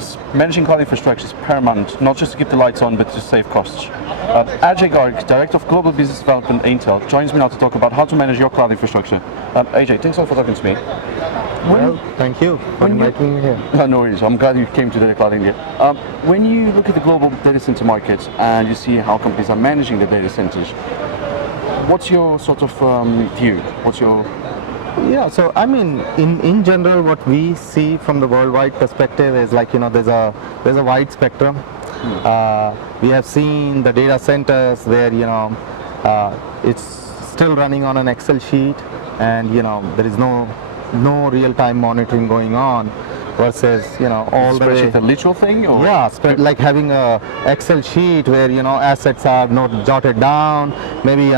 is managing cloud infrastructure is paramount, not just to keep the lights on, but to save costs. Ajay Garg, Director of Global Business Development at Intel, joins me now to talk about how to manage your cloud infrastructure. Ajay, thanks a lot for talking to me. Thank you for inviting me here. No worries, I'm glad you came to the Cloud India. When you look at the global data center market and you see how companies are managing the data centers, what's your sort of view? What's your... Yeah, so I mean, in general, what we see from the worldwide perspective is like, there's a wide spectrum. We have seen the data centers where, it's still running on an Excel sheet and, there is no real-time monitoring going on versus, all the way... a literal thing? Or? Yeah, like having a Excel sheet where, assets are not jotted down, maybe,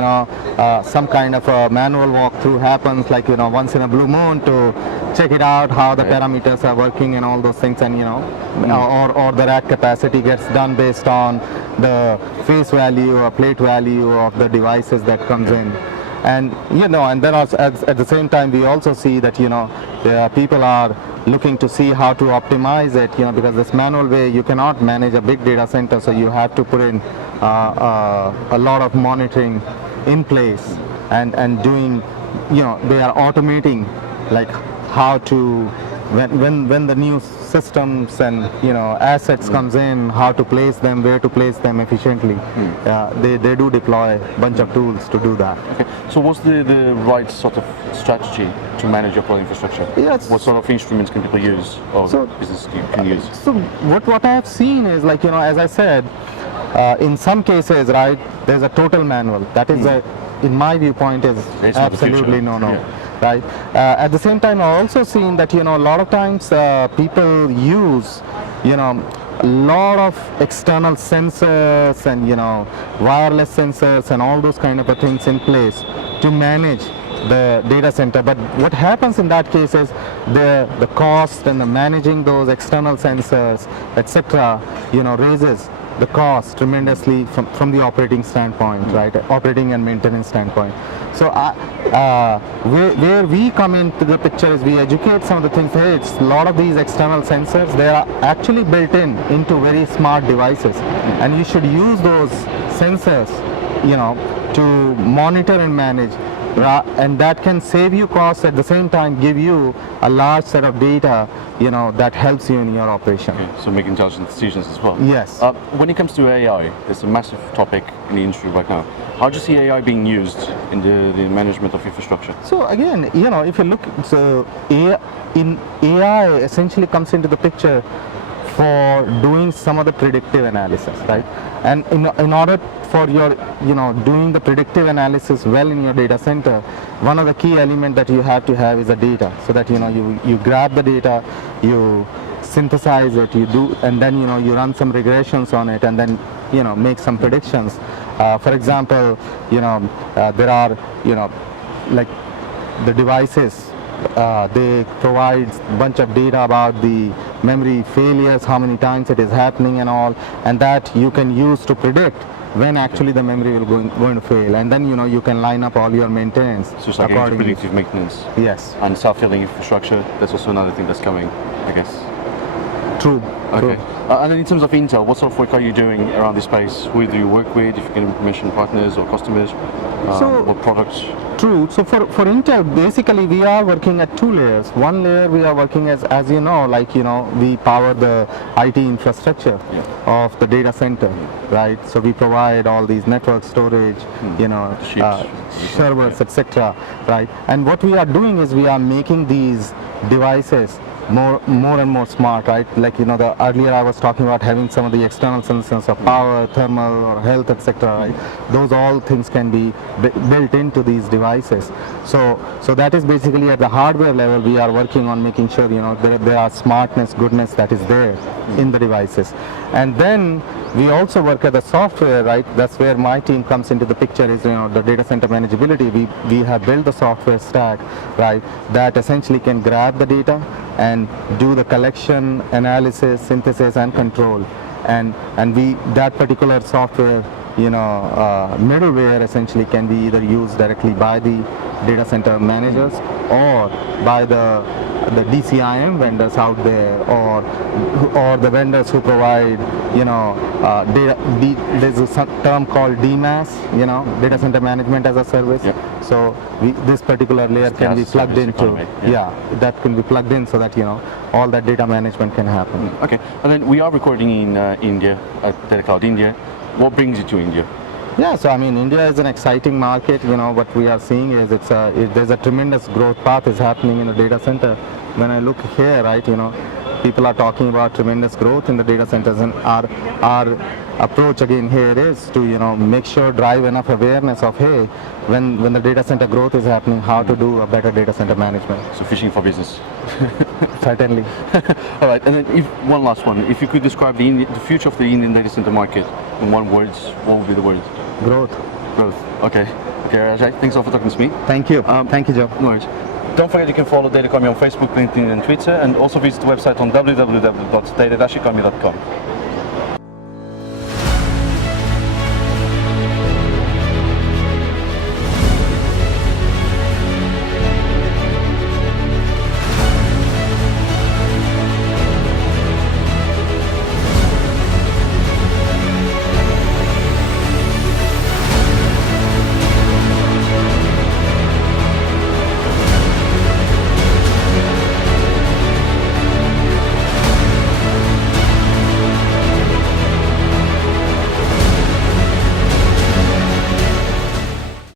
some kind of a manual walkthrough happens, like, once in a blue moon to check it out, how the parameters are working and all those things, and, or the rack capacity gets done based on the face value or plate value of the devices that comes in. And and then also at the same time we also see that people are looking to see how to optimize it, because this manual way you cannot manage a big data center, so you have to put in a lot of monitoring in place and doing, they are automating like how to when the new systems and assets comes in, how to place them, where to place them efficiently. They do deploy a bunch of tools to do that. Okay. So what's the right sort of strategy to manage your cloud infrastructure? Yes. What sort of instruments can people use or business can use? So what I have seen is like, as I said, in some cases, right, there's a total manual. That is in my viewpoint is absolutely no. Yeah. Right. At the same time, I've also seen that a lot of times people use a lot of external sensors and wireless sensors and all those kind of things in place to manage the data center. But what happens in that case is the cost and the managing those external sensors, etc., raises the cost tremendously from the operating standpoint, right? Operating and maintenance standpoint. So where we come into the picture is we educate some of the things. Hey, it's a lot of these external sensors, they are actually built into very smart devices, and you should use those sensors, to monitor and manage. And that can save you costs, at the same time give you a large set of data that helps you in your operation. Okay, so make intelligent decisions as well. Yes. When it comes to AI, there's a massive topic in the industry right now. How do you see AI being used in the management of infrastructure? So again, if you look, so AI essentially comes into the picture for doing some of the predictive analysis, right? And in order for your, doing the predictive analysis well in your data center, one of the key elements that you have to have is the data, so that you grab the data, you synthesize it, you do, and then you run some regressions on it, and then make some predictions. For example, there are like the devices. They provide a bunch of data about the memory failures, how many times it is happening and all, and that you can use to predict when actually the memory will going to fail, and then you can line up all your maintenance. So it's like predictive maintenance. Yes. And self-healing infrastructure, that's also another thing that's coming, I guess. True. Okay. And then in terms of Intel, what sort of work are you doing around this space? Who do you work with? If you can mention partners or customers, what products? True. So for Intel, basically we are working at two layers. One layer we are working as we power the IT infrastructure of the data center, right? So we provide all these network storage, servers, etc., right? And what we are doing is we are making these devices more and more smart, right? Like earlier I was talking about having some of the external sensors of power, thermal, or health, etc., right? Those all things can be built into these devices. So that is basically at the hardware level we are working on making sure there are smartness, goodness that is there in the devices. And then we also work at the software, right? That's where my team comes into the picture, is the data center manageability. We have built the software stack, right, that essentially can grab the data and do the collection, analysis, synthesis, and control. And that particular software, middleware essentially can be either used directly by the data center managers or by the the DCIM vendors out there, or the vendors who provide, data. There's a term called DMAS, data center management as a service. Yep. So this particular layer can be plugged into. That can be plugged in so that all that data management can happen. Okay, and then we are recording in India, at Data Cloud India. What brings you to India? Yeah, so I mean, India is an exciting market. What we are seeing is there's a tremendous growth path is happening in the data center. When I look here, right, people are talking about tremendous growth in the data centers, and our approach again here is to make sure drive enough awareness of, hey, when the data center growth is happening, how to do a better data center management. So fishing for business. Certainly. All right, and then one last one. If you could describe the future of the Indian data center market in one word, what would be the word? Growth. Growth. Okay. Okay, Ajay, thanks all for talking to me. Thank you. Thank you, Joe. No worries. Don't forget you can follow Data Economy on Facebook, LinkedIn and Twitter, and also visit the website on www.data-economy.com.